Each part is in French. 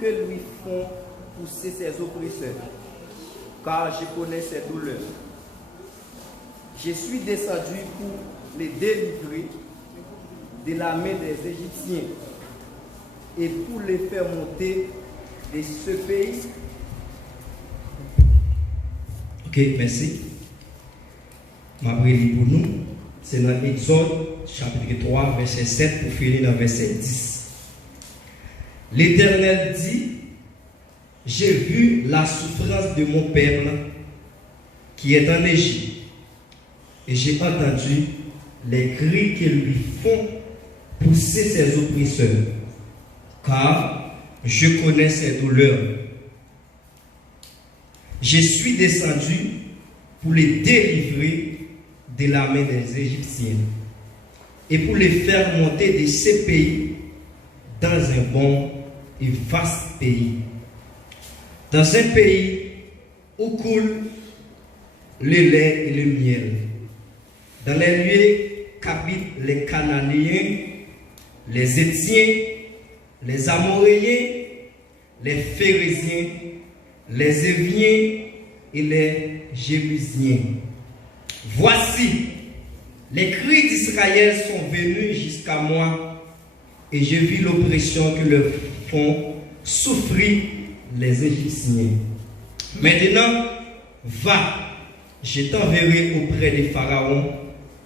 que lui font pousser ses oppresseurs, car je connais ses douleurs. Je suis descendu pour les délivrer de la main des Égyptiens et pour les faire monter de ce pays. Ok, merci. Ma prière pour nous, c'est dans Exode chapitre 3, verset 7 pour finir dans verset 10. L'Éternel dit, j'ai vu la souffrance de mon peuple qui est en Égypte, et j'ai entendu les cris que lui font pousser ses oppresseurs, car je connais ses douleurs. Je suis descendu pour les délivrer de la main des Égyptiens et pour les faire monter de ces pays dans un bon et vaste pays, dans un pays où coule le lait et le miel, dans les lieux qu'habitent les Cananéens, les Étiens, les Amoréens, les Phérésiens, les Éviens et les Jébusiens. Voici, les cris d'Israël sont venus jusqu'à moi, et j'ai vu l'oppression que leur font souffrir les Égyptiens. Maintenant, va, je t'enverrai auprès des pharaons,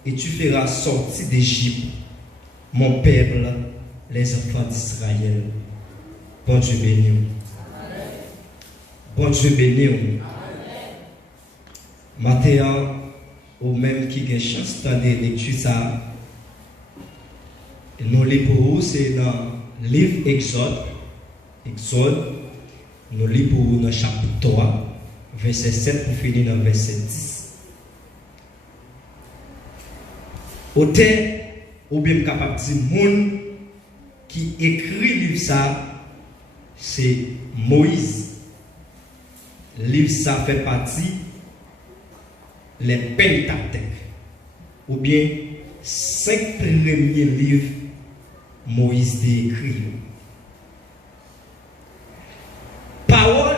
et tu feras sortir d'Égypte mon peuple, les enfants d'Israël. Bon Dieu béni. Bon Dieu béni. Maintenant, ou même qui a chance de lecture ça, nous lisons pour vous, c'est dans le livre Exode. Nous lisons pour vous dans le chapitre 3, verset 7 pour finir dans verset 10. Auteur, ou bien capable de dire, monde qui écrit le livre ça, c'est Moïse. Le livre ça fait partie les Pentateuques, ou bien 5 premiers livres Moïse a écrit. Parole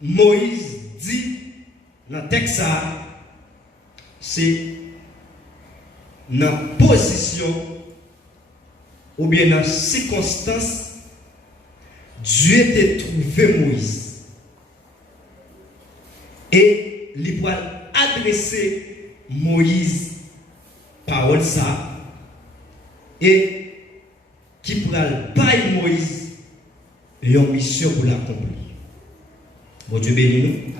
Moïse dit dans le texte, c'est dans la position ou bien dans la circonstance, Dieu a trouvé Moïse. Et il va adresser Moïse parole ça et qui pourra bailler Moïse une mission pour l'accomplir. Bon Dieu béni nous.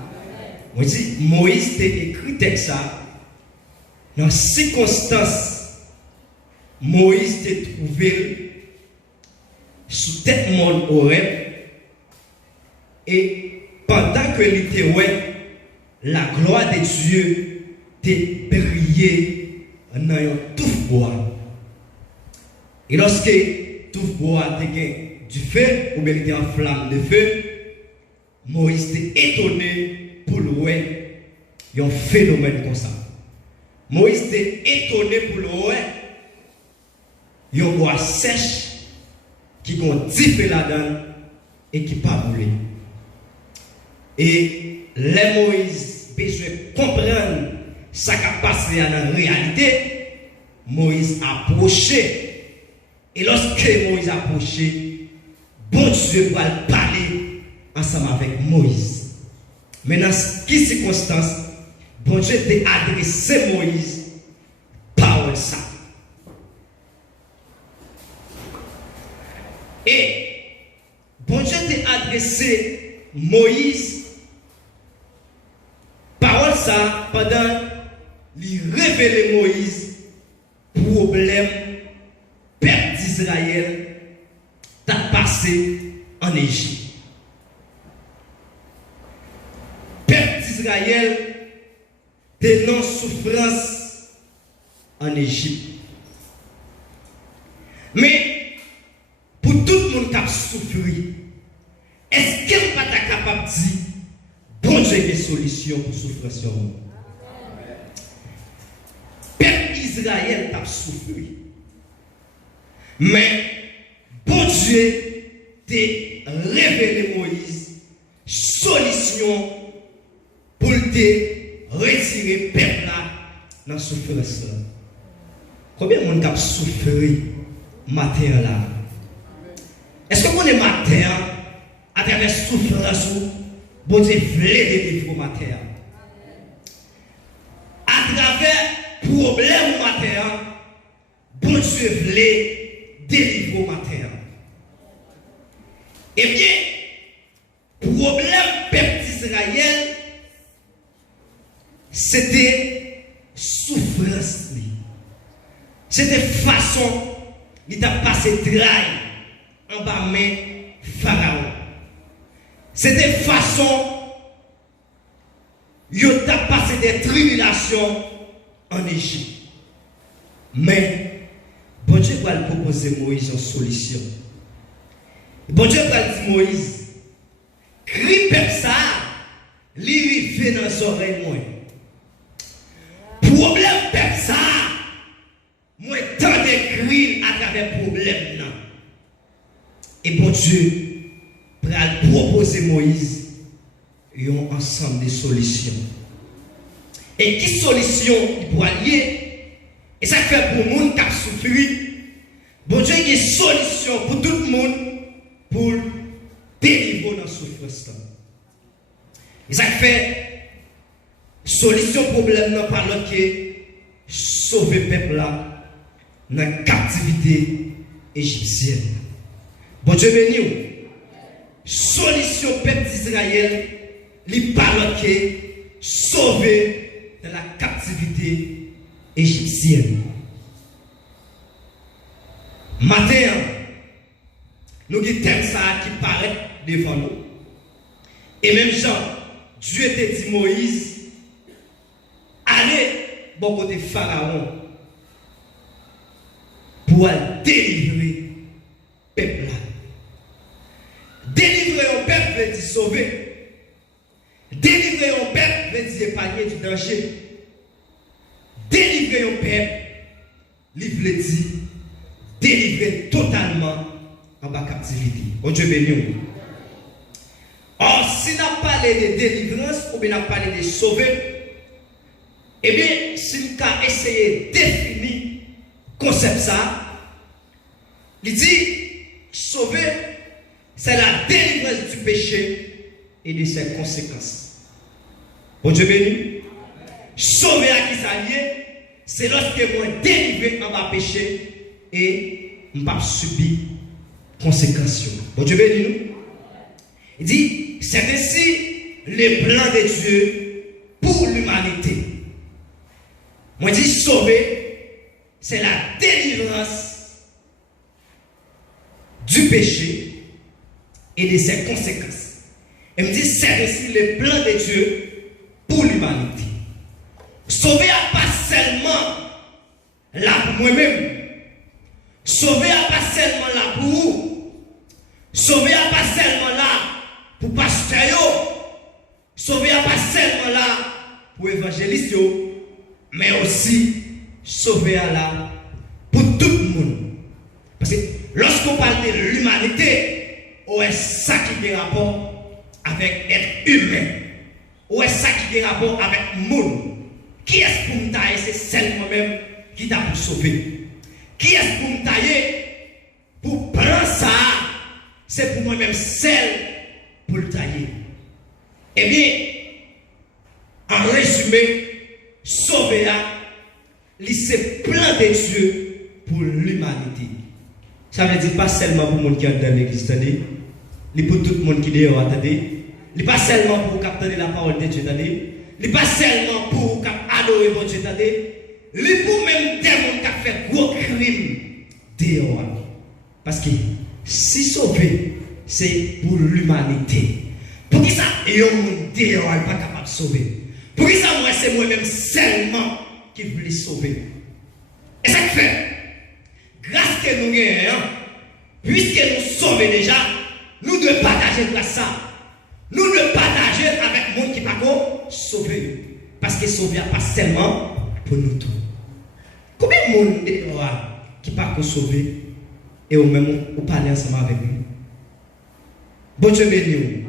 On dit Moïse t'a écrit texte ça dans circonstance. Moïse t'a trouvé sous tête monde Horeb et pendant que il était la gloire de Dieu t'a brillé dans un tout bois. Et lorsque tout bois était du feu, ou bien était en flamme de feu, Moïse était étonné pour le voir un phénomène comme ça. Moïse était étonné pour le voir un bois sèche qui a 10 feux là-dedans et qui n'a pas brûlé. Et les Moïse besoin comprendre ce qui a passé dans la réalité, Moïse a approché. Et lorsque Moïse a approché, bon Dieu va parler ensemble avec Moïse. Maintenant, qui circonstance, bon Dieu a adressé Moïse par ça. Et bon Dieu a adressé Moïse parole ça pendant lui révéler Moïse problème peuple d'Israël t'a passé en Égypte. Peuple d'Israël dénonce souffrance en Égypte. Mais pour tout le monde qui a souffert, est-ce qu'il n'est pas capable de dire bon Dieu a une solution pour souffrance? Peuple Israël a souffert. Mais bon Dieu te révéler Moïse solution pour te retirer peuple là dans la souffrance. Combien de monde a souffert matin là? Est-ce que vous avez matin à travers la souffrance, bon Dieu voulait délivrer matin? À travers le problème matin, bon Dieu voulait délivrer matin. Eh bien, problème peuple d'Israël, c'était souffrance. C'était façon de passer trail en bas main Pharaon. C'était façon de passer des tribulations en Égypte. Mais bon Dieu va proposer Moïse une solution. Bon Dieu va dire Moïse, crie peuple ça, lui fait dans les oreilles moi. Problème peuple ça, moi tant de cris à travers problème là. Et bon Dieu va proposer Moïse un ensemble de solutions. Et qui solution il pourra lier? Et ça fait pour le monde qui a souffert. Bon Dieu a une solution pour tout le monde pour délivrer dans la souffrance. Et ça fait solution problème non par l'autre que sauver le peuple là dans la captivité égyptienne. Bon Dieu béni. Solution peuple d'Israël, il parle que sauver de la captivité égyptienne. Matin, nous avons thème ça qui paraît devant nous. Et même Jean, Dieu te dit Moïse, allez bon côté Pharaon pour délivrer le peuple. Délivrer un peuple veut dire sauver. Délivrer un peuple veut dire épargner du danger. Délivrer un peuple, il veut dire délivrer totalement en bas captivité. Oh Dieu béni. Or, si on a parlé de délivrance ou bien on a parlé de sauver, eh bien, si on a essayé de définir le concept ça, il dit sauver, c'est la délivrance du péché et de ses conséquences. Bon Dieu béni. Sauver à qui ça lié, c'est lorsque moi délivré en bas péché et je ne pas subir conséquences. Bon Dieu béni nous. Il dit, c'est ainsi le plan de Dieu pour l'humanité. Moi je dis sauver, c'est la délivrance du péché et de ses conséquences. Et me dit, c'est ainsi le plan de Dieu pour l'humanité. Sauver à pas seulement là pour moi-même. Sauver à pas seulement là pour vous. Sauver à pas seulement là pour pasteur. Sauver à pas seulement là pour évangéliste. Mais aussi sauver à là pour tout le monde. Parce que lorsqu'on parle de l'humanité, on est ça qui a rapport avec être humain. Ou est-ce ça qui a rapport avec le monde? Qui est-ce pour me tailler? C'est seulement même qui t'a pour sauver. Qui est-ce pour me tailler? Pour prendre ça, c'est pour moi-même seul pour le tailler. Eh bien, en résumé, sauver c'est plan de Dieu pour l'humanité. Ça veut dire pas seulement pour le monde qui est dans l'église, mais pour tout le monde qui est dehors, attendez. Il n'est pas seulement pour capter la parole de Dieu, il n'est pas seulement pour adorer mon Dieu, il est pour même des gens qui ont fait gros crimes dehors. Parce que si sauver, c'est pour l'humanité. Pour qui ça, et un monde dehors n'est pas capable de sauver. Pour qui ça, moi, c'est moi-même seulement qui voulais sauver. Et ça fait, grâce que nous gagnons, puisque nous sauvons déjà, nous devons partager ça. Nous ne partageons avec le monde qui n'est pas sauvé. Parce que sauver n'est pas seulement pour nous tous. Combien de monde qui n'est pas sauvé et au même on parle ensemble avec nous? Bon Dieu béni.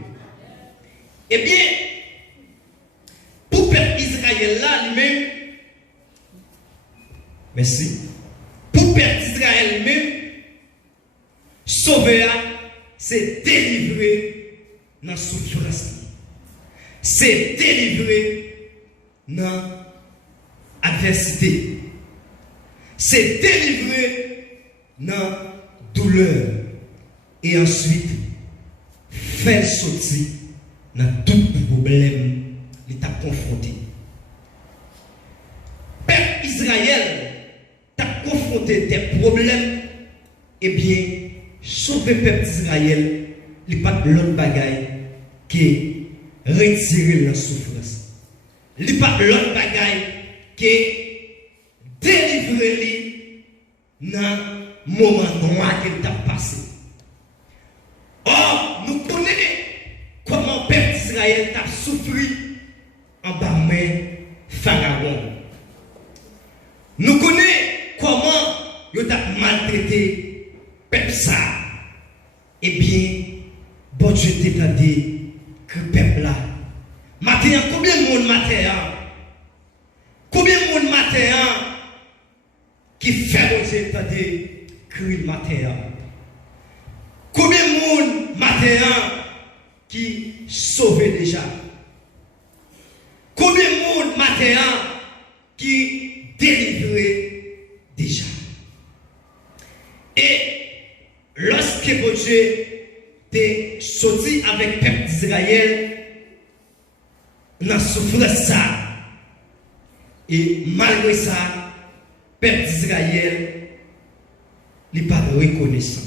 Eh bien, pour peuple Israël là lui-même, merci. Pour peuple Israël lui-même, sauver, c'est délivrer dans la souffrance. C'est délivrer dans l'adversité. C'est délivrer dans la douleur. Et ensuite, faire sortir dans tout problème qu'il t'a confronté. Peuple Israël t'a confronté des problèmes, eh bien, sauver peuple d'Israël, il n'y a pas l'autre bagaille qui retirer la souffrance. Il n'y a pas l'autre bagaille qui délivrer lui dans le moment noir qu'il t'a passé. Or, nous connaissons comment le peuple d'Israël t'a souffert en bas main Pharaon. Nous connaissons comment il t'a maltraité le peuple ça. Eh bien, bon Dieu t'a dit que le peuple là, matin, combien de monde matin? Combien de monde matin qui fait bon Dieu t'a dit que le matin? Combien de monde matin qui sauve déjà? Combien de monde matin qui délivre déjà? Et lorsque bon Dieu t'est sorti avec le peuple d'Israël dans la souffrance, et malgré ça, le peuple d'Israël n'est pas reconnaissant.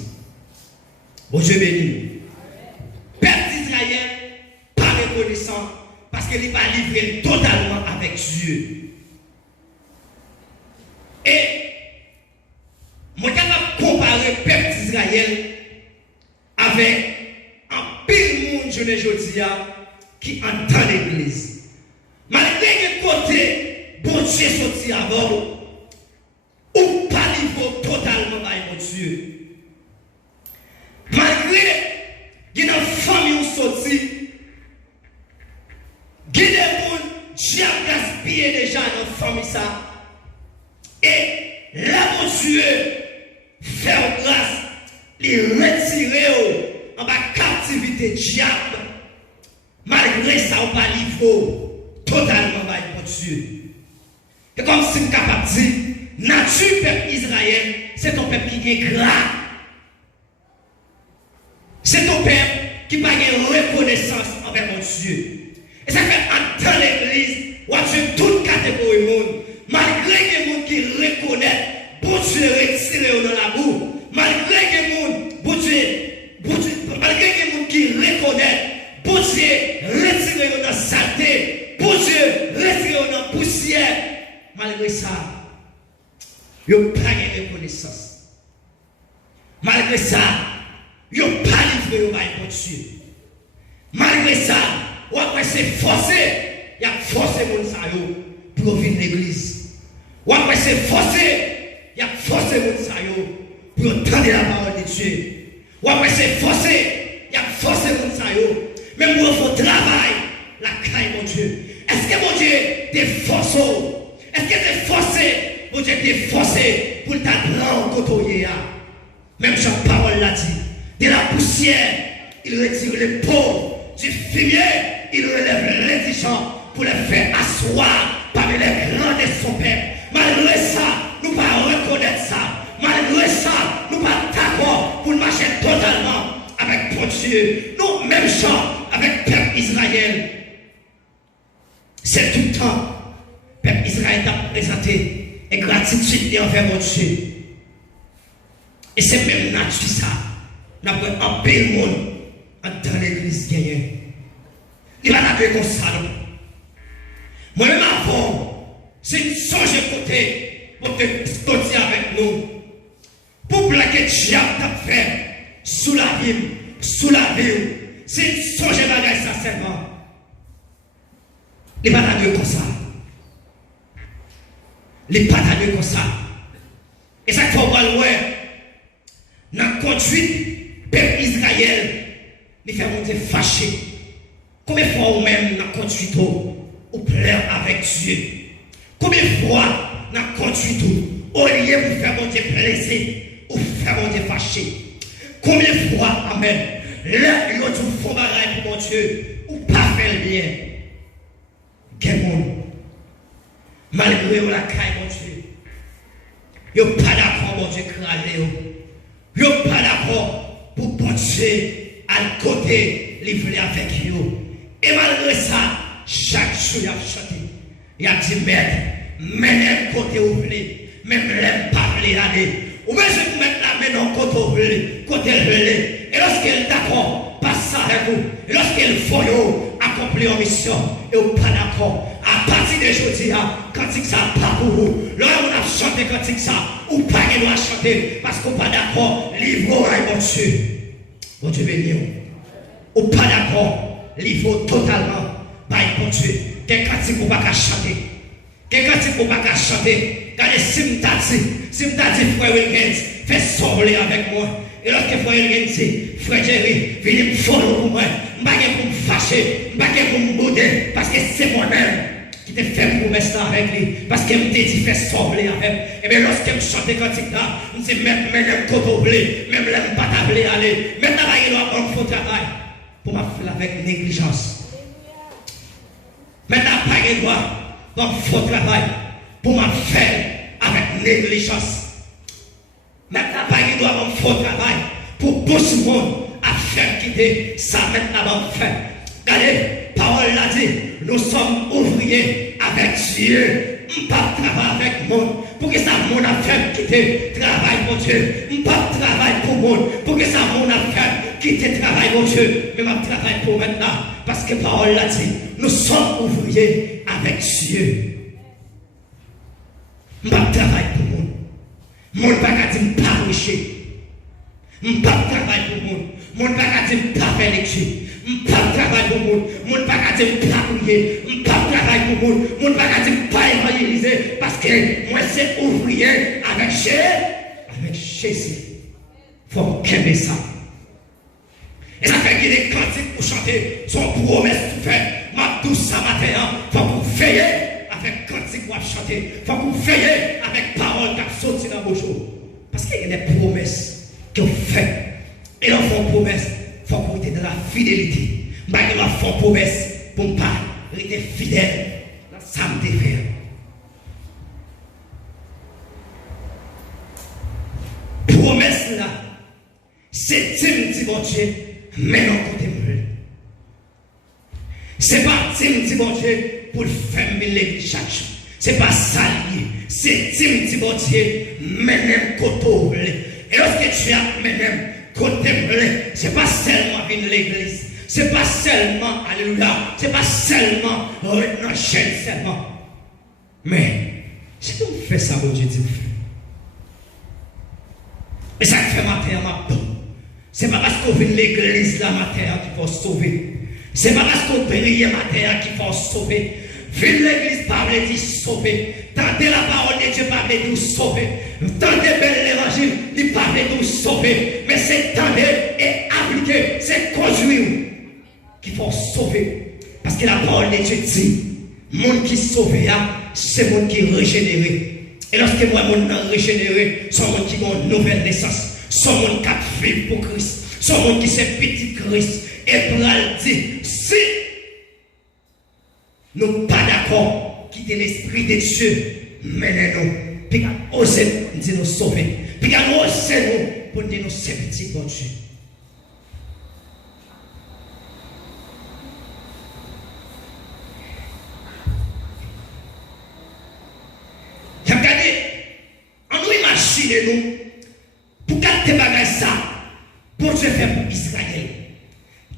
Bon Dieu béni. Peuple d'Israël pas reconnaissant parce qu'il n'est pas livré totalement avec Dieu. Et moi, je vais comparer le peuple d'Israël avec un pile monde, je ne dis qui entend l'église. Malgré que côté, bon Dieu sorti avant, ou pas livré totalement avec mon Dieu. Malgré qu'il y a une famille qui sorti, il y a des gens qui ont gaspillé déjà dans la famille. Et là, mon Dieu, faire grâce, les retirer en bas captivité diable. Malgré ça, on va livrer totalement par mon Dieu. C'est comme si je capable de dire, nature peuple Israël, c'est ton peuple qui est gras. C'est ton peuple qui n'a pas de reconnaissance envers mon Dieu. Et ça fait dans l'église, où Dieu toute catégorie de monde, malgré les gens qui reconnaissent, bon Dieu retiré dans l'amour, malgré les gens, bon Dieu, malgré les gens qui reconnaissent, bon Dieu retiré dans la saleté, bon Dieu retiré dans la poussière, malgré ça, il n'y a pas de reconnaissance. Malgré ça, il n'y a pas de livré au bon Dieu. Malgré ça, ou après c'est forcé, il y a forcé mon saillot pour venir à l'église. Ou après c'est forcé, il y a forcé mon saillot pour entendre la parole de Dieu. Ou après c'est forcé, il y a forcé mon saillot. Même pour votre travail, la caille mon Dieu. Est-ce que mon Dieu t'es forcé? Est-ce que t'es forcé? Mon Dieu t'es forcé pour t'apprendre au côté. Même Jean parole l'a dit. De la poussière, il retire les pauvres. Du fumier, il relève les indigents pour les faire asseoir parmi les grands de son père. Malgré ça, nous ne pouvons pas reconnaître ça. Malgré ça, nous ne pouvons pas d'accord pour marcher totalement avec mon Dieu. Nous, même gens, avec le peuple Israël. C'est tout le temps. Le peuple Israël a présenté et gratitude envers mon Dieu. Et c'est même nature ça. Nous avons un peu de monde dans l'église gagnée. Il va t'appeler comme ça. Moi-même avant, c'est une songe côté pour te dire avec nous. Pour plaquer diable t'a fait sous la vie, c'est une songe bagage ça seulement. Il va t'appeler comme ça. Il va t'appeler comme ça. Et ça faut voir loin. Dans la conduite peuple Israël il fait mon Dieu fâché. Combien de fois ou même dans conduit ou plaire avec Dieu? Combien de fois dans conduit au lieu de faire mon Dieu plaisir ou faire mon Dieu fâché? Combien de fois, amen, là, il y a tout faux bagaille pour mon Dieu ou pas faire le bien? Quel monde? Malgré la caille, mon Dieu. Yo pas d'accord, mon Dieu, crâner. Yo pas d'accord pour bon Dieu à côté, livrer avec eux. Et malgré ça, chaque jour, il a chanté. Il a dit, même côté ouvrier, même l'aime parler l'année. Ou même je vous mettre la main dans côté ouvrier, côté ouvrier. Et lorsqu'elle est d'accord, passe ça avec vous. Et lorsqu'elle faut accomplir une mission, et vous pas d'accord. À partir de aujourd'hui, quand ça pas pour vous, là on a chanté quand ça, ou pas qu'il doit chanter, parce qu'on pas d'accord, livre à mon Dieu. Mon Dieu béni. Ou pas d'accord, livre totalement, par mon Dieu. Quelqu'un qui ne peut pas chanter. Quelqu'un qui ne peut pas chanter. Regardez, si je dit, frère Wilkins, fais sembler avec moi. Et lorsque frère Wilkins dit, frère Jerry, venez me follow pour moi. Je ne vais pas me fâcher, je ne vais pas me bouder, parce que c'est moi-même qui te fait une promesse avec lui. Parce qu'il me dit, fais sembler avec. Et bien lorsque je chante cantique là, je dis, même côté même l'aime pas tabler aller. Même là, il doit avoir un faux travail pour me faire avec négligence. Maintenant, pas de droit dans faux travail pour me faire avec négligence. Maintenant, pas de droit dans faux travail pour beaucoup de monde à faire quitter ça. Maintenant, on fait. Regardez, parole l'a dit, nous sommes ouvriers avec Dieu. On ne peut pas travailler avec le monde. Pour que ça, mon affaire quitte travail pour Dieu. On ne peut pas travailler pour le monde. Pour que ça, mon affaire quitte travail pour Dieu. Mais je travaille pour maintenant. Parce que parole l'a dit, nous sommes ouvriers avec Dieu. Je travaille pour le monde. Mon ne peut pas dire pas richer. Je ne peux pas travailler pour le monde. Mon ne peut pas dire pas faire lecture. Je ne peux pas travailler pour le monde. Mon ne peut pas dire pas prier. Je ne peux pas travailler pour le monde. Mon ne peut pas dire pas évangéliser. Parce que moi, c'est ouvrier avec Jésus. Il faut qu'aimer ça. Et ça fait qu'il y a des cantiques pour chanter son promesse tout fait. Ma douce ça matin, il faut que vous veillez avec cantiques pour chanter. Il faut que vous veillez avec paroles qui sortent dans vos jours. Parce qu'il y a des promesses que vous faites. Et là, vous faites une promesse, il faut que vous êtes dans la fidélité. Il faut que vous faites une promesse pour ne pas rester fidèle dans ça me défait. Promesse là, c'est Tim bon Dieu, mais non côté moi. C'est pas Tim bon Dieu pour le faire l'église chaque jour. C'est pas ça lié. C'est Tim bon Dieu, mais même côté. Et lorsque tu as même côté c'est pas seulement venir l'église. C'est pas seulement, alléluia, c'est pas seulement notre chaîne seulement. Mais, si vous faites ça, mon Dieu dit. Et ça fait matin à ma c'est pas parce qu'on vient l'église là matin qu'il faut sauver. C'est pas parce qu'on prie matin qu'il faut sauver. Venez l'église parler dit sauver. Tentez la parole de Dieu parler de sauver. Tentez bel l'évangile, il parle de sauver. Mais c'est tenter et appliquer, c'est conduire qu'il faut sauver. Parce que la parole de Dieu dit, monde qui sauve, c'est monde qui est régénéré. Et lorsque moi, monde régénéré, c'est monde qui a une nouvelle naissance. C'est monde qui vit pour Christ. C'est monde qui c'est petit Christ. Et pour elle dit, si nous ne sommes pas d'accord, quitter l'esprit de Dieu, menez-nous. Puis osez nous sauver. Puis osez nous pour dire nous c'est petit bon Dieu. Regardez, on nous imagine nous pour garder bagage ça, pour Dieu faire pour Israël.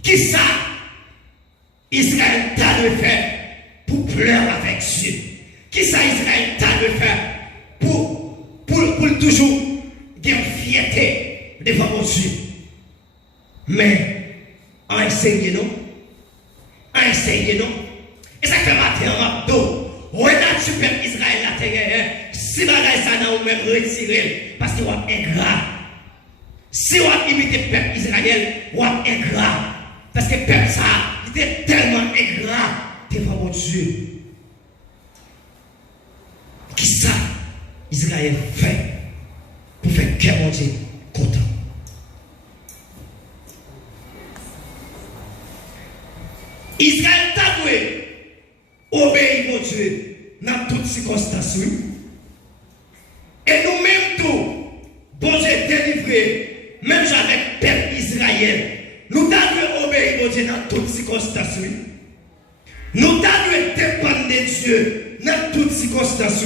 Qui ça Israël t'a de faire pour pleurer avec Dieu? Qui ça Israël t'a de faire pour toujours avoir fierté devant mon Dieu? Mais enseignez-nous. Enseignez-nous. Et ça fait matin en abdo. Regarde tu peuple Israël la terre. Si bagay ça n'a ou même retiré parce qu'il va ingrat. Si on imite le peuple Israël, on va ingrat. Parce que le peuple, ça, il était tellement ingrat devant mon Dieu. Qui ça, Israël fait pour faire que mon Dieu content? Israël t'a doué, obéir mon Dieu dans toutes circonstances. Et nous-mêmes tout, bon Dieu délivré, même avec le peuple Israël, nous devons obéir mon Dieu dans toutes circonstances. Nous devons dépendre de Dieu dans toutes circonstances.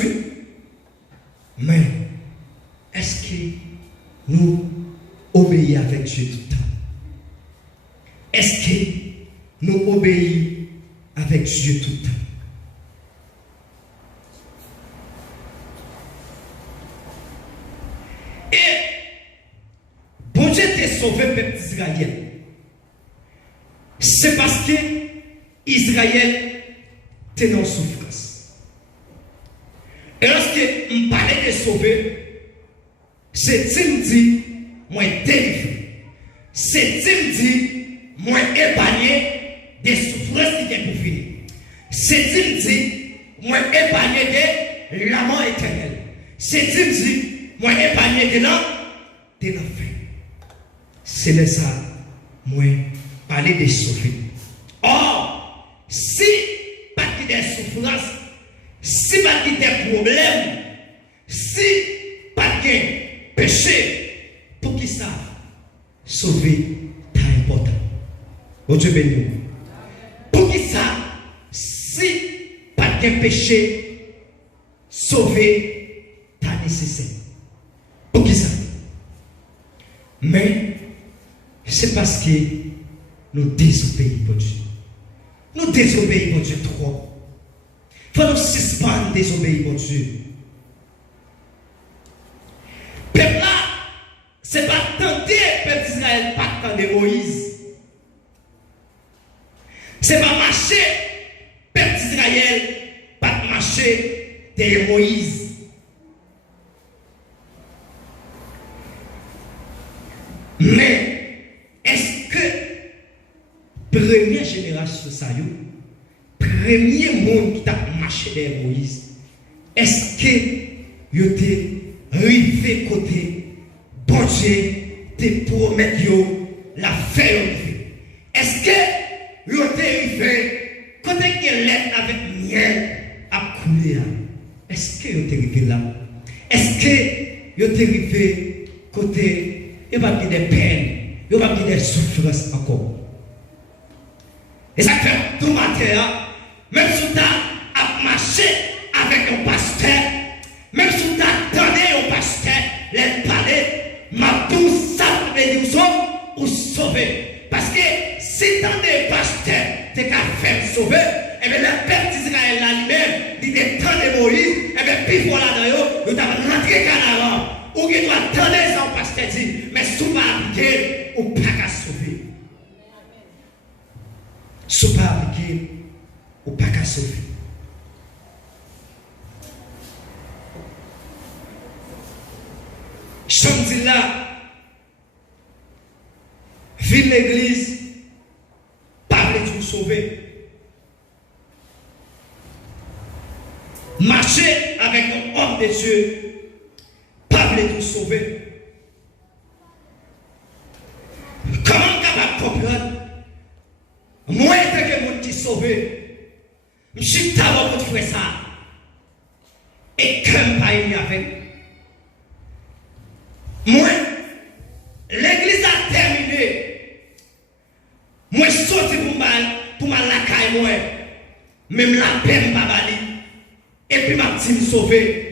Mais est-ce que nous obéissons avec Dieu tout le temps? Est-ce que nous obéissons avec Dieu tout le temps? Et bon Dieu t'a sauvé le peuple d'Israël. C'est parce que Israël était dans souffrance. Et lorsque on parlait de sauver, c'est dit, moi délivré. C'est dit, moi épargné des souffrances qui viennent pour finir. C'est dit, moi épargné de la mort éternelle. C'est dit, moi épargné de l'enfer. C'est le ça, moi parler de sauver. Or, si pas qu'il y a des souffrances, si pas qu'il y a des problèmes, si pas qu'il y a péché, pour qui ça sauver est important. Bon Dieu béni. Pour qui ça, si pas qu'il y a péché, sauver est nécessaire. Pour qui ça? Mais c'est parce que nous désobéissons pour Dieu. Nous désobéissons pour Dieu trop. Il faut nous suspendre désobéir pour Dieu. Peuple là, ce n'est pas tenter, peuple d'Israël, pas tenter Moïse. Ce n'est pas marcher, peuple d'Israël, pas marcher derrière Moïse. Mais est-ce que première génération ça premier monde qui a marché derrière Moïse, est-ce que vous avez arrivé côté bon Dieu te promettre la faire? Est-ce que vous avez arrivé côté que l'aide avec miel à couler? Est-ce que vous avez arrivé là? Est-ce que vous avez arrivé côté il va y des peines, il va y des souffrances encore? Et ça fait tout matin, même si tu as marché avec un pasteur, même si tu as donné un pasteur, les palais, ma douce, ça veut dire ou sauver. Parce que si tu as des pasteurs, tu as fait sauver, et bien le peuple d'Israël lui-même, il est temps de Moïse, et bien puis voilà d'ailleurs, nous avons rentré Canaan. Ou qui doit donner son pasteur dit, mais si vous pas appliquer, ou pas qu'à sauver. Si vous pas appliquer, ou pas qu'à sauver. Je dis là, vive l'église, parlez de vous sauver. Marchez avec un homme de Dieu. Pas de nous sauver. Comment capable de comprendre? Moi, je suis quelqu'un qui sauvé. Je suis d'abord pour faire ça. Et comme pas y avec. Moi, l'église a terminé. Moi, je suis sorti pour ma lacaille, moi. Même la peine, pas bali. Et puis, ma petite me sauver.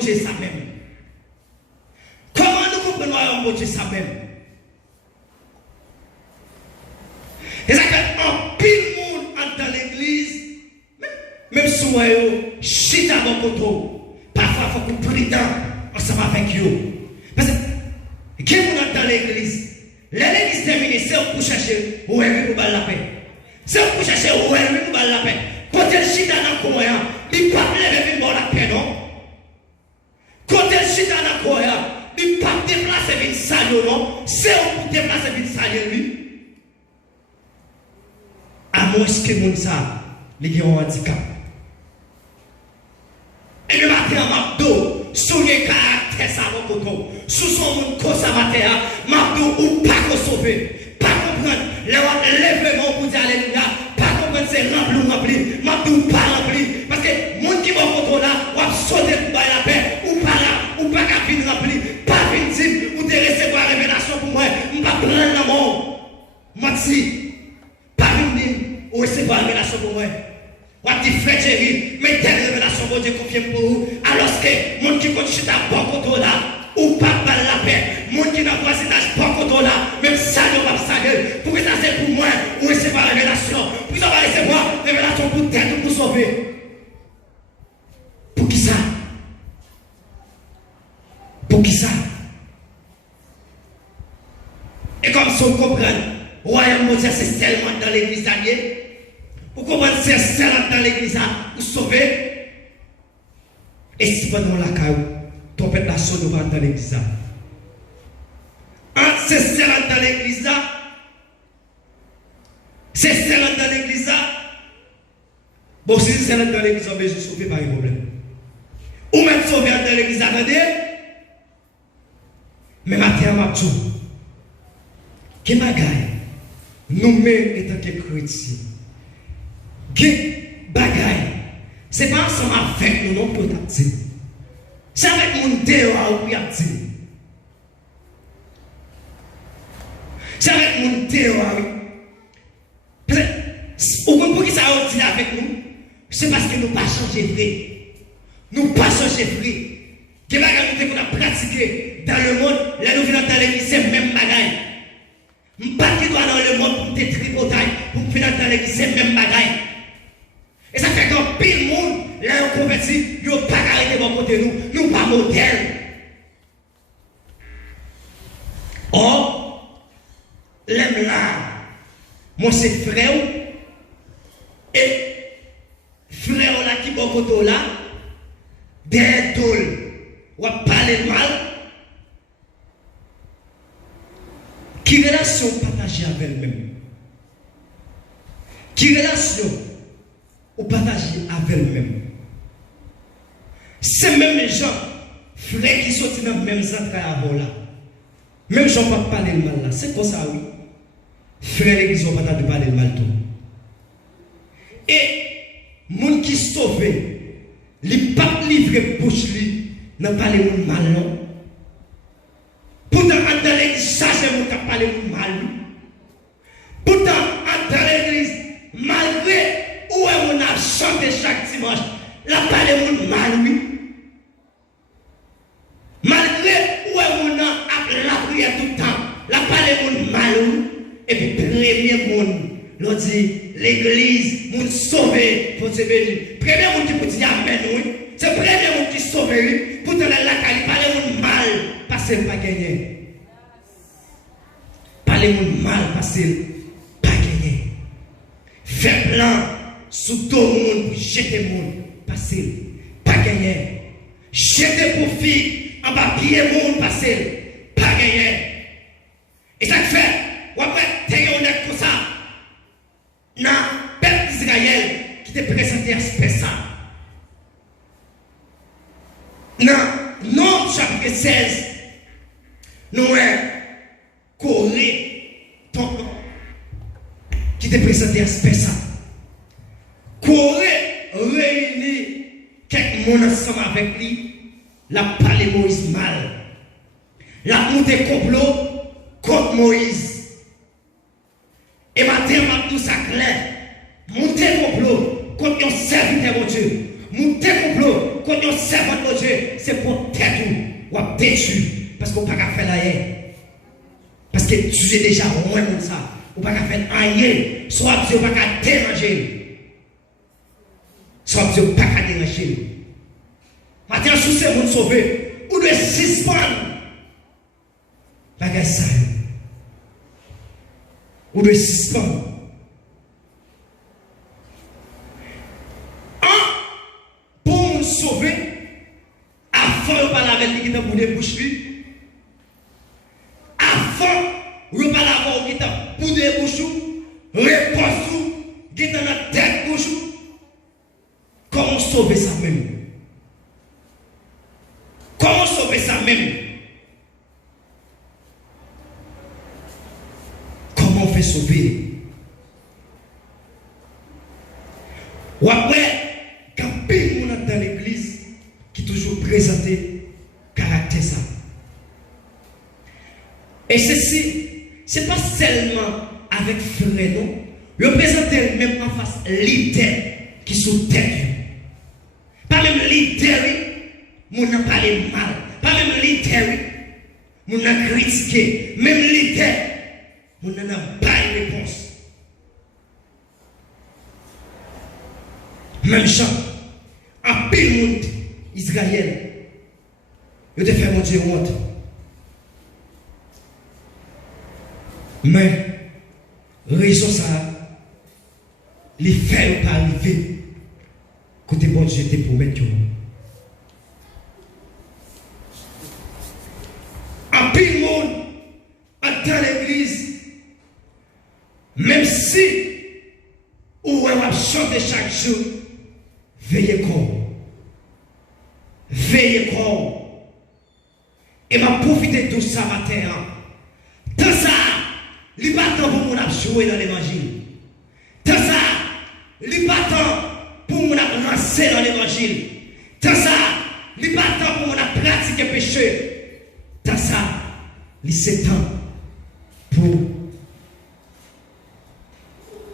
Dieu ça même. Comment nous comprenons mon Dieu ça même? Et ça fait un pile monde dans l'église, même si vous avez chita dans le poteau, parfois il faut qu'on prenne ensemble avec vous. Parce que qui est dans l'église? L'église terminée, c'est pour chercher où est pour la paix. C'est pour chercher où est pour la paix. Quand elle chita dans le coin, il ne peut pas lever pour la paix, non? Quand elle chita dans le coin, il ne peut pas déplacer salut non, c'est pour déplacer vite salut lui. À moins que mon ça, les ont un handicap. Et le matin, Mabdo, sous les caractères, ça va pour sous son monde, ça matin, Mabdo, ou pas qu'on sauver, pas comprendre, lèvement pour dire alléluia, pas comprendre, c'est rempli, Mabdo, pas rempli, parce que monde qui va contre là, ou a sauté pour la paix, ou pas qu'à venir rempli, pas venir, ou de recevoir la révélation pour moi, ou pas prendre la mort, moi si, pas venir, ou recevoir la révélation pour moi. Ou dit frère Jerry, mais telle révélation, bon Dieu confirme pour vous. Alors que mon qui continue à bon côté là, ou pas par la paix, mon qui n'a pas voisinage bon côté là, même ça ne va pas saluer. Pour que ça c'est pour moi, ou recevoir la révélation. Pour que ça va recevoir la révélation pour tête ou pour sauver. Pour qui ça? Pour qui ça? Et comme ça on comprend, royaume mondial c'est tellement dans l'église d'Alié. Vous comprenez, c'est celle dans l'église pour sauver. Et si pendant la caille, ton père la sonne dans l'église. C'est celle dans l'église. C'est celle dans l'église. Bon, si c'est celle dans l'église, on va sauver pas de problème. Ou même sauver dans l'église, attendez. Mais maintenant, ma tout. Qui m'a gagné? Nous-mêmes, étant que chrétiens. Bagaille, c'est pas ensemble avec nous non pour t'appeler. C'est avec mon dehors qui a dit. C'est avec mon dehors. Au moins pour qui ça a dit avec nous, c'est parce que nous pas changé vrai. Nous pas changé vrai. Que bagaille nous avons pratiqué dans le monde, là nous venons dans l'église, c'est même bagaille. Nous pas qui doit dans le monde pour te tripoter, pour venir dans l'église, c'est même bagaille. Et ça fait qu'un pile monde, là, on convertit, ils n'ont pas arrêté de côté nous, pas modèle. Or, l'aime là, moi c'est frère, et frère là qui va côté là, derrière tout, ou à parler mal, qui relation partagée avec elle-même? Qui relation ou partager avec eux-mêmes. C'est même les gens, frères qui sont dans les mêmes entrailles avant là. Même gens ne pas parler le mal là. C'est comme ça, oui. Frères l'église ne pas parler le mal tout. Et, les gens qui sont sauvés, les pas livrés bouche li, n'ont pas parlé le mal non. Pourtant, dans l'église, ça c'est mon qui parler le mal. Pourtant, dans l'église, malgré où on a chanté chaque dimanche, la parole est mal, oui. Malgré où on a la prière tout le temps, la parole est mal, oui. Et puis, premier monde, l'on dit, l'église, mon sauvé, pour se bénir. Premier monde qui peut dire amen, oui. C'est le premier monde qui sauve, oui. Pourtant, la parole est mal, parce qu'elle n'a pas gagné. Parlez mal, parce qu'elle n'a pas gagné. Fait blanc. Sous tout le monde pour jeter le monde, passer, pas gagner. Jeter pour fille, en bas pied le monde, passer, pas gagner. Et ça fait, ou après, t'es honnête comme ça, dans le peuple d'Israël qui te présenté à ce ça. Dans Nombre chapitre 16, nous avons Corée, ton nom, qui te présenté à ce ça. Corée réunit quelques monde ensemble avec lui, la parlé Moïse mal. La monté complot contre Moïse. Et matin, m'a tout ça clair. Monté complot contre un serviteur de Dieu. Monté complot contre un servant de Dieu. C'est pour tête ou à détruire. Parce qu'on ne peut pas faire la haine. Parce que tu es déjà loin de ça. On ne peut pas faire rien. Soit Dieu ne peut pas déranger. Soit Dieu pas qu'à déranger. Maintenant, sous ces mondes sauvés, ou de suspendre. Bagage ça. Ou de suspendre. Pour nous sauver, avant de parler avec lui qui est dans le bouche, pour des bouchons, réponse qui est dans la tête bouchon. Comment sauver ça même? Comment sauver ça même? Comment on fait sauver? Ou après, quand pile monde dans l'église qui toujours présenté caractère ça. Et ceci, c'est pas seulement avec frère, non. Le présenter même en face leader qui sont tête. Pas même leader, mon n'a parlé mal. Pas même leader, mon n'a critiqué. Même leader, mon n'a pas une réponse. Même chant, en pile monde Israël, il te fait mon Dieu honte. Mais, raison ça, les faits pas arriver. Côté bon Dieu te promet que. En pile monde, dans l'église, même si, ou on va chanter chaque jour, veillez corps. Veillez corps. Et m'a profité de tout ça matin. Dans ça, il pas temps pour mon jouer dans l'évangile. Dans ça, il pas temps pour mon lancer dans l'évangile. Dans ça, il pas temps pour mon pratiquer le péché. Dans ça, il c'est temps pour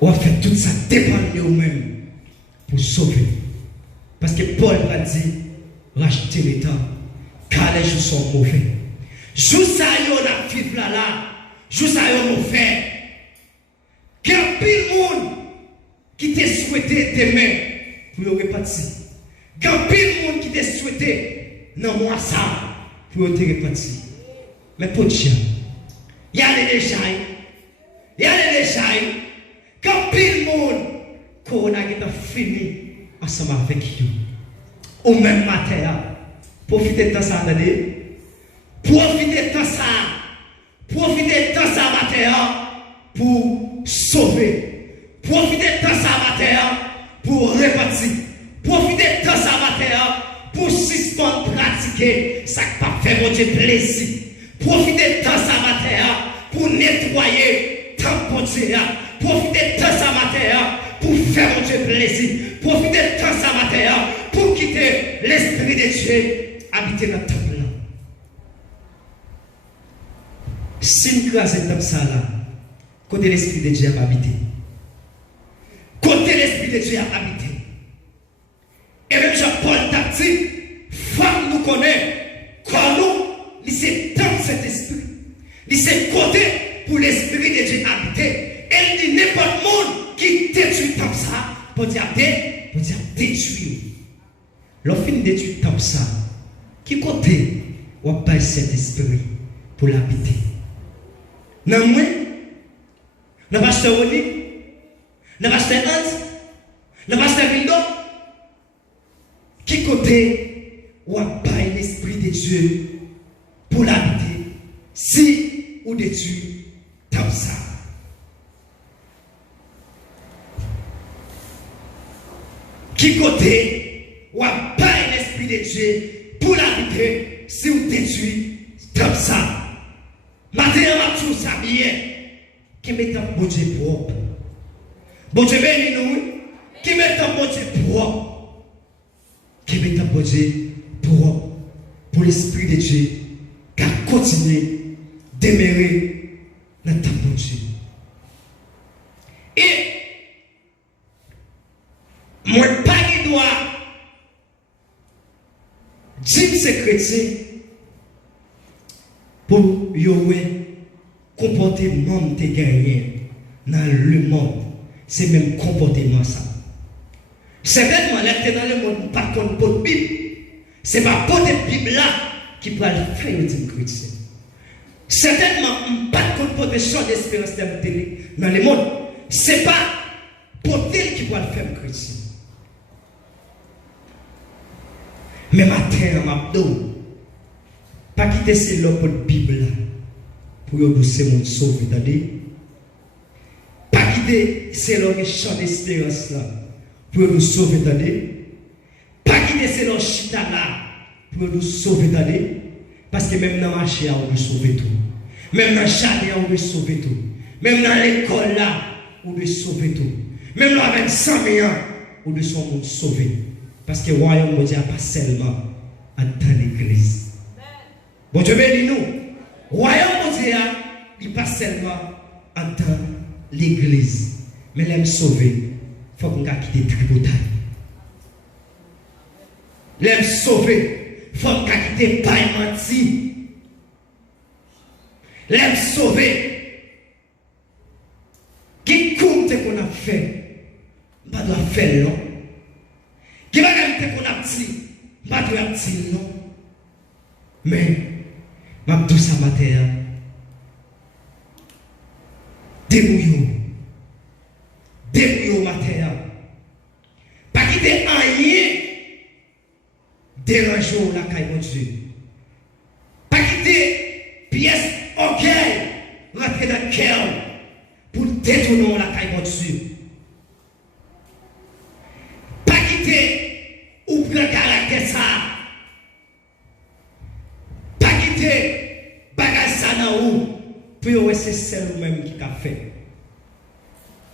on fait tout ça dépendre de vous-même pour sauver. Parce que Paul a dit racheter les temps car les jours sont mauvais. Jour ça yo la vivre là. Jour ça yo mauvais. Quel pile monde qui t'a souhaité demain pour y repartir. Quel pile monde qui t'a souhaité non moi ça pour y repartir. Mais pour Dieu, il y a les déchets. Il y a les déchets. Quand pile monde Corona qui a fini ensemble avec vous. Au même matin, profitez de ça, profitez de ça, profitez de ça matin pour sauver, profitez de ça matin pour répartir, profitez de ça matin pour suspendre, pratiquer, ça qui pas fait votre plaisir, profitez de ça matin pour nettoyer, tamponner, profitez de ça matin pour faire votre plaisir, profitez de ça matin pour quitter l'Esprit de Dieu, habiter dans le temple. Si nous crasons comme ça là, côté l'Esprit de Dieu a habité. Côté l'Esprit de Dieu a habité. Et même Jean-Paul t'a dit, femme nous connaît, quand nous, c'est dans cet esprit. Il s'est côté pour l'Esprit de Dieu habiter. Elle dit n'importe monde qui détruit comme ça, pour dire détruire. Lorsqu'on détruit comme ça, qui côté on pas cet esprit pour l'habiter? Non, moi, le pasteur Oli, le pasteur Hans, le pasteur Vildo, qui côté on pas l'esprit de Dieu pour l'habiter? Si ou détruit comme ça. Qui côté ou pas l'esprit de Dieu pour l'habiter si vous détruit comme ça. Matin, on tout ça bien. Qui met un bon Dieu propre. Bon Dieu béni nous. Qui met un bon Dieu propre. Qui met un bon Dieu propre. Pour l'esprit de Dieu. Car continuer demeurer dans ta bon Dieu. Et moi, pas de droit. Dire ces chrétiens pour comportement te gagné dans le monde. C'est même comportement ça. Certainement, là, tu es dans le monde, pas contre votre Bible. Ce n'est pas pour cette Bible là qui peut faire une chrétien. Certainement, pas contre votre champ d'espérance dans le monde. Ce n'est pas pour elle qui peut faire un chrétien. Mais matin, m'abdo, pas quitter c'est là pour la Bible pour que vous mon sauver d'aller. quitter, c'est leur champ d'espérance là, pour nous sauver d'aller. Pas quitter, c'est leur chita là, pour nous sauver d'aller. Parce que même dans le marché, on veut sauver tout. Même dans le jardin, on veut sauver tout. Même dans l'école là, on veut sauver tout. Même là, avec 100 millions, on veut sauver. Parce que le royaume de Dieu n'est pas seulement dans l'église. Bon Dieu bénis nous. Le royaume de Dieu n'est pas seulement dans l'église. Mais l'aime sauver, il faut qu'on quitte le tribunal. L'aime sauver, il faut qu'on quitte le païmenti. L'aime sauver. Qui compte qu'on a fait, pas doit faire non. Qui va qu'on a dit, pas doit dire non. Mais, ma douce amateur, débrouillons matin. Pas quitter rien, dérangeons la caille de Dieu. Pas quitter pièce orgueil, rentrer dans le cœur pour détourner la caille de Dieu. Pas quitter ou prendre caractère ça. Pas quitter bagage ça dans où. Pour c'est celle même qui a fait.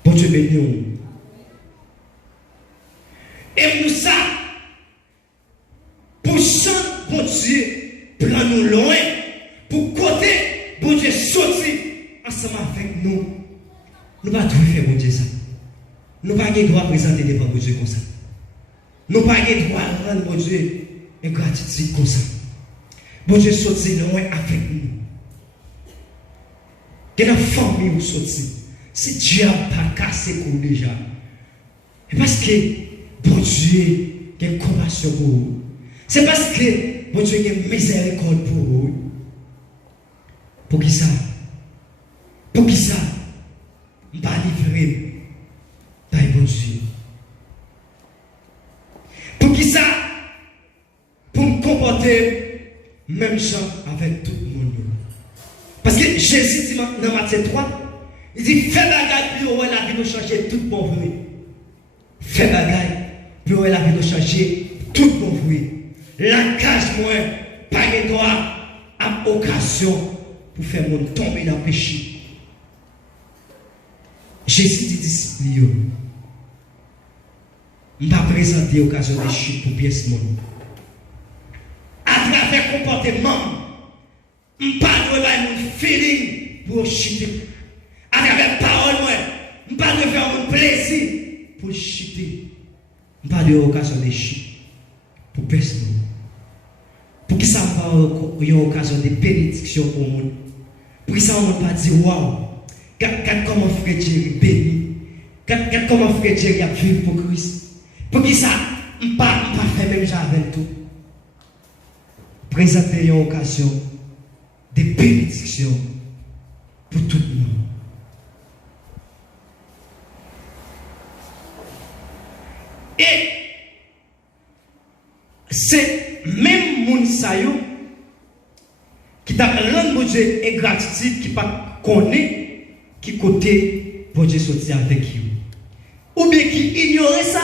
Bon Dieu béni. Et nous ça, pour changer bon Dieu, prendre nous loin, pour côté, bon Dieu sortir ensemble avec nous. Nous ne pouvons pas faire bon Dieu ça. Nous n'avons pas le droit de présenter devant bon Dieu comme ça. Nous n'avons pas le droit de rendre bon Dieu ingratitude comme ça. Bon Dieu sortir loin avec nous. Que la famille vous sortit. Si Dieu n'a pas cassé pour déjà. C'est parce que bon Dieu a une compassion pour vous. C'est parce que bon Dieu a une miséricorde pour vous. Pour qui ça? Pour qui ça? Je ne vais pas livrer par bon Dieu. Pour qui ça? Pour me comporter même genre avec tout le monde. Parce que Jésus dit dans Matthieu 3, il dit fais bagaille pour la vie de changer tout bon vrai. Fais bagaille pour la vie de changer tout bon vrai. L'engage-moi, pas de droit à occasion pour faire mon tomber dans le péché. Jésus dit disciple, je ne vais pas présenter l'occasion de chute pour pièce monde. À travers le comportement, je ne vais pas donner mon feeling pour chuter. À travers la parole, je ne vais pas faire mon plaisir pour chuter. Je ne vais pas donner l'occasion de chute pour personne. Pour que ça ne pas une occasion de bénédiction pour le monde. Pour que ça ne pas dire waouh, regarde comment frère Jerry béni. Regarde comment frère Jerry a vécu pour Christ. Pour que ça ne pas faire même chose avec tout. Présenter une occasion de bénédiction pour tout le monde. Et c'est même moun sayo qui t'a rendu mon Dieu ingratitude qui pas connaît qui côté bon Dieu sorti avec vous. Ou bien qui ignorait ça.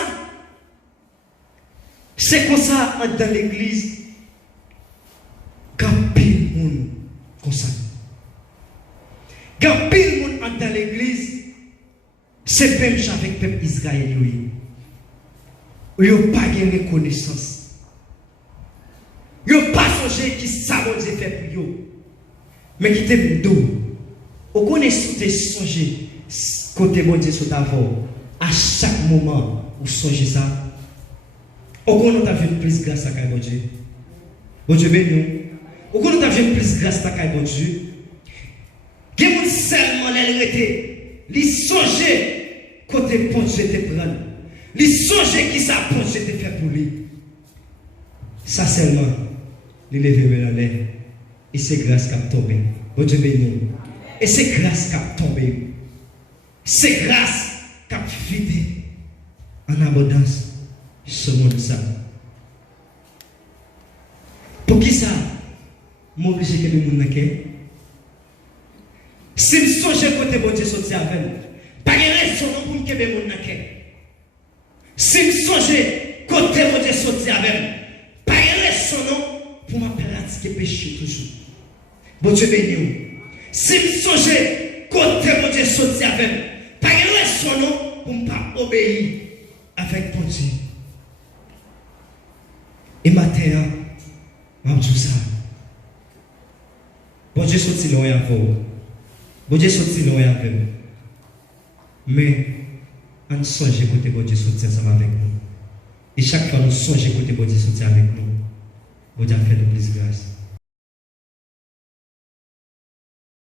C'est comme ça dans l'église. Quand pile moun comme ça. Quand pile moun dans l'église, c'est même avec le peuple Israël. Ils n'ont pas de reconnaissance. Ils n'ont pas songé qui ça bon Dieu fait pour eux. Mais qui t'aiment d'eau. Vous connaissez des songé côté bon Dieu sur ta voix. À chaque moment, vous songez ça. Vous connaissez plus grâce à bon Dieu. Bon Dieu béni. Vous connaissez plus grâce à bon Dieu. Qui vous seulement l'hérité. Les songer côté bon Dieu te prendre. Les songer qui ça bon Dieu te fait pour lui. Ça seulement. Les lever dans l'air. Et c'est grâce qu'a tombé. Bon Dieu béni. Et c'est grâce qu'a tombé. C'est grâce qu'a vidé en abondance ce monde ça. Pour qui ça? M'oblige que le monde n'a. Si je songe côté bon Dieu sorti avec, Pas de raison pour me kebe mon naké. Si me songe côté mon Dieu sorti avec moi, pas de raison pour me pratiquer péché toujours. Bon Dieu béni. Si me songe côté mon Dieu sorti avec moi, pas de raison pour me pas obéir avec mon Dieu. Et matin, je vais ça. Bon Dieu sorti loin avec vous. Bon Dieu sorti loin avec vous. Mais on songe côté bon Dieu sorti ensemble avec nous. Et chaque fois nous songe côté bon Dieu sorti avec nous. Bon Dieu fait de plus grâce.